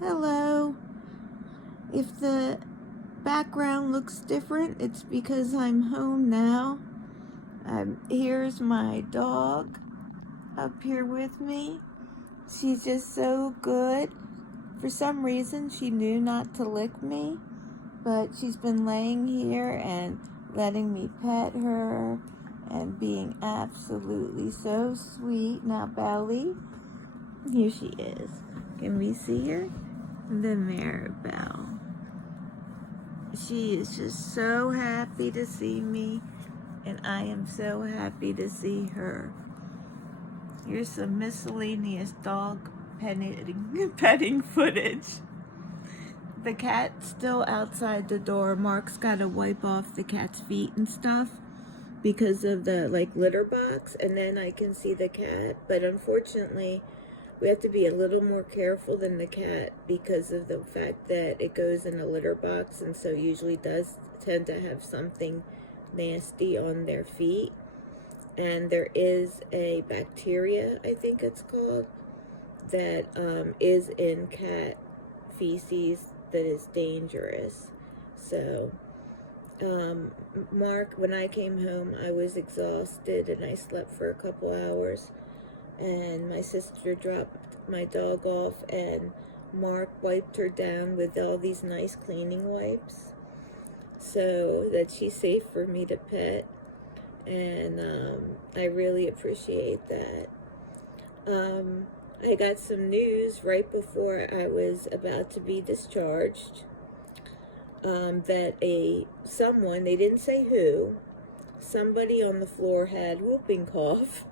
Hello. If the background looks different, it's because I'm home now. Here's my dog up here with me. She's just so good. For some reason, she knew not to lick me, but she's been laying here and letting me pet her and being absolutely so sweet. Now, Belly, here she is. Can we see her? The Maribel. She is just so happy to see me, and I am so happy to see her. Here's some miscellaneous dog petting footage. The cat's still outside the door. Mark's got to wipe off the cat's feet and stuff because of the litter box, and then I can see the cat. But unfortunately, we have to be a little more careful than the cat because of the fact that it goes in a litter box, and so usually does tend to have something nasty on their feet. And there is a bacteria, I think it's called, that is in cat feces that is dangerous. So Mark, when I came home, I was exhausted and I slept for a couple hours, and my sister dropped my dog off, and Mark wiped her down with all these nice cleaning wipes so that she's safe for me to pet, and I really appreciate that. I got some news right before I was about to be discharged, that someone, they didn't say who, somebody on the floor had whooping cough.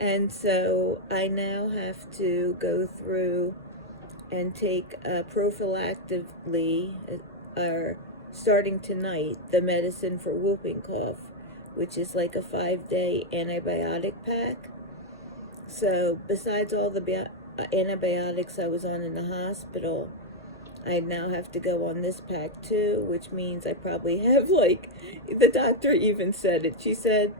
And so I now have to go through and take prophylactically, or starting tonight, the medicine for whooping cough, which is like a 5-day antibiotic pack. So besides all the antibiotics I was on in the hospital, I now have to go on this pack too, which means I probably have, the doctor even said it. She said,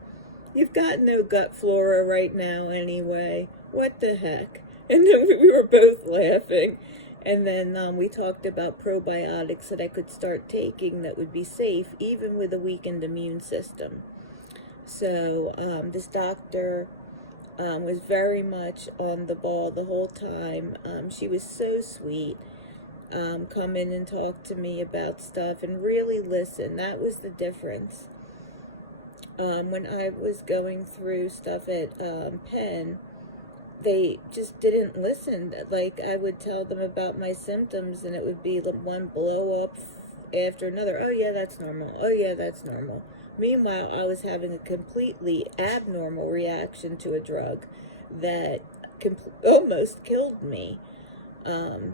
"You've got no gut flora right now anyway. What the heck?" And then we were both laughing. And then we talked about probiotics that I could start taking that would be safe even with a weakened immune system. So this doctor was very much on the ball the whole time. She was so sweet. Come in and talk to me about stuff and really listen. That was the difference. When I was going through stuff at Penn, they just didn't listen. I would tell them about my symptoms, and it would be one blow up after another. Oh yeah, that's normal. Oh yeah, that's normal. Meanwhile, I was having a completely abnormal reaction to a drug that almost killed me. And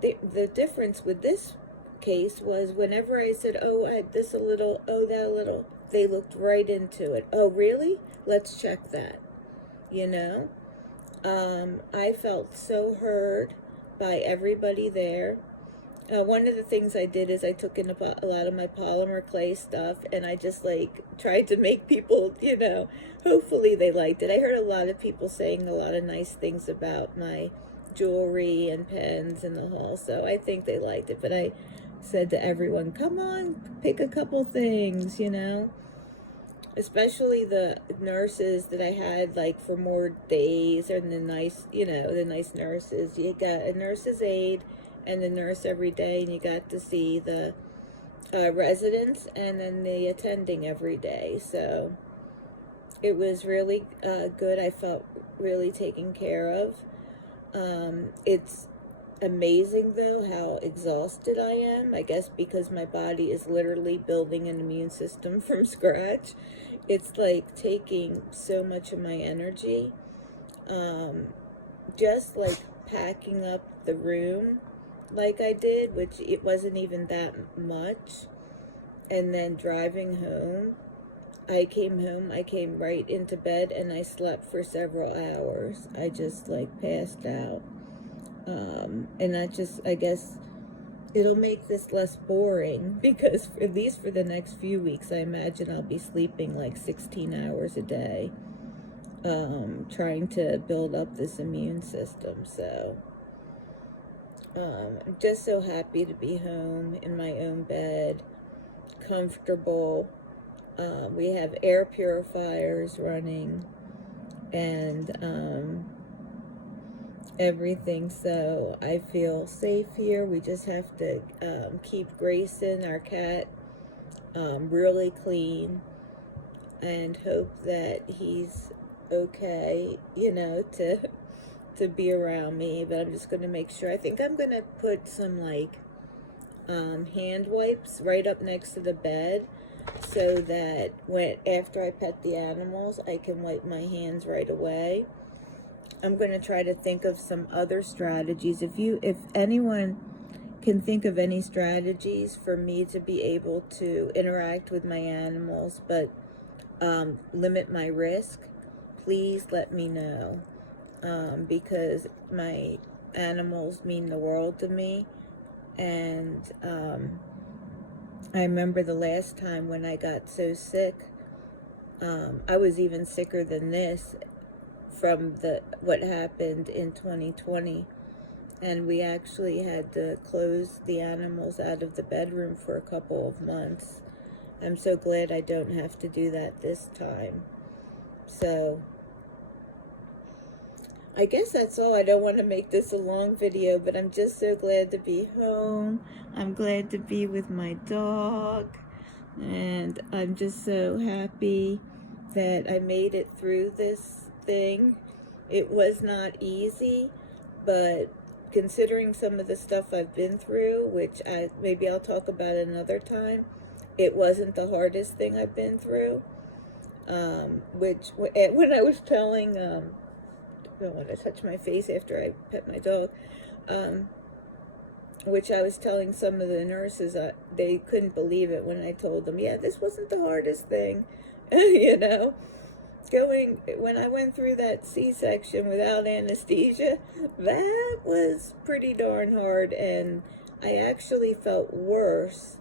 the difference with this case was whenever I said, "Oh, I had this a little, oh, that a little," they looked right into it. "Oh, really? Let's check that." You know? I felt so heard by everybody there. One of the things I did is I took in a lot of my polymer clay stuff, and I just tried to make people, hopefully they liked it. I heard a lot of people saying a lot of nice things about my jewelry and pens in the hall, so I think they liked it. But I said to everyone, come on, pick a couple things, especially the nurses that I had for more days, and the nice nurses. You got a nurse's aide and the nurse every day, and you got to see the residents and then the attending every day. So it was really good. I felt really taken care of. It's amazing though how exhausted I am. I guess because my body is literally building an immune system from scratch. It's taking so much of my energy. Just packing up the room I did, which it wasn't even that much, and then driving home. I came home, I came right into bed, and I slept for several hours. I just passed out. And I guess it'll make this less boring, because at least for the next few weeks, I imagine I'll be sleeping 16 hours a day, trying to build up this immune system. So I'm just so happy to be home in my own bed, comfortable. We have air purifiers running and everything, so I feel safe here. We just have to keep Grayson, our cat, really clean and hope that he's okay, you know, to be around me. But I'm just going to make sure. I think I'm going to put some like hand wipes right up next to the bed, so that after I pet the animals, I can wipe my hands right away. I'm going to try to think of some other strategies. If anyone can think of any strategies for me to be able to interact with my animals, but limit my risk, please let me know. Because my animals mean the world to me. And I remember the last time when I got so sick, I was even sicker than this from what happened in 2020, and we actually had to close the animals out of the bedroom for a couple of months. I'm so glad I don't have to do that this time. So I guess that's all. I don't want to make this a long video, but I'm just so glad to be home. I'm glad to be with my dog, and I'm just so happy that I made it through this thing. It was not easy, but considering some of the stuff I've been through, which maybe I'll talk about another time, it wasn't the hardest thing I've been through. Which when I was telling, I don't want to touch my face after I pet my dog, which I was telling some of the nurses, they couldn't believe it when I told them, yeah, this wasn't the hardest thing, you know. When I went through that C-section without anesthesia, that was pretty darn hard, and I actually felt worse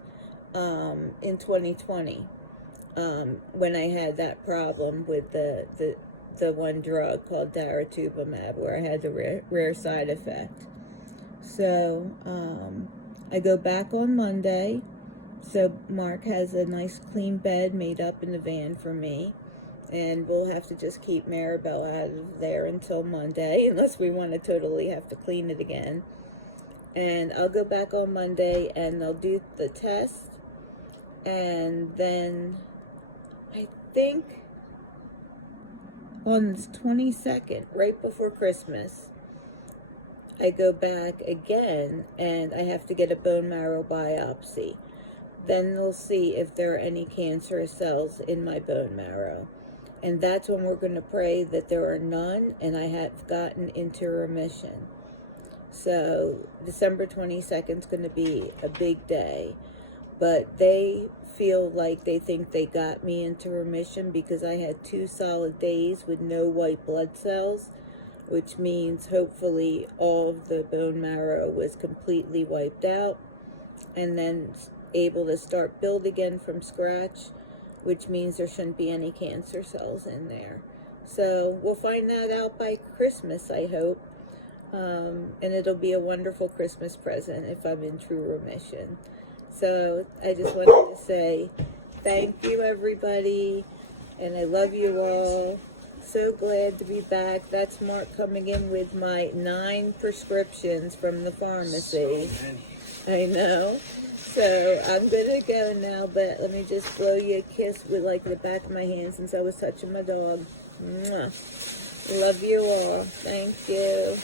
in 2020 when I had that problem with the one drug called daratumumab, where I had the rare side effect. So I go back on Monday, so Mark has a nice clean bed made up in the van for me. And we'll have to just keep Maribel out of there until Monday, unless we want to totally have to clean it again. And I'll go back on Monday, and they'll do the test. And then I think on the 22nd, right before Christmas, I go back again, and I have to get a bone marrow biopsy. Then they'll see if there are any cancerous cells in my bone marrow. And that's when we're going to pray that there are none, and I have gotten into remission. So December 22nd is going to be a big day. But they feel like they think they got me into remission because I had 2 solid days with no white blood cells, which means hopefully all of the bone marrow was completely wiped out, and then able to start build again from scratch, which means there shouldn't be any cancer cells in there. So we'll find that out by Christmas, I hope. And it'll be a wonderful Christmas present if I'm in true remission. So I just wanted to say thank you, everybody, and I love you all. So glad to be back. That's Mark coming in with my 9 prescriptions from the pharmacy. I know. So I'm going to go now, but let me just blow you a kiss with like the back of my hand since I was touching my dog. Mwah. Love you all. Thank you.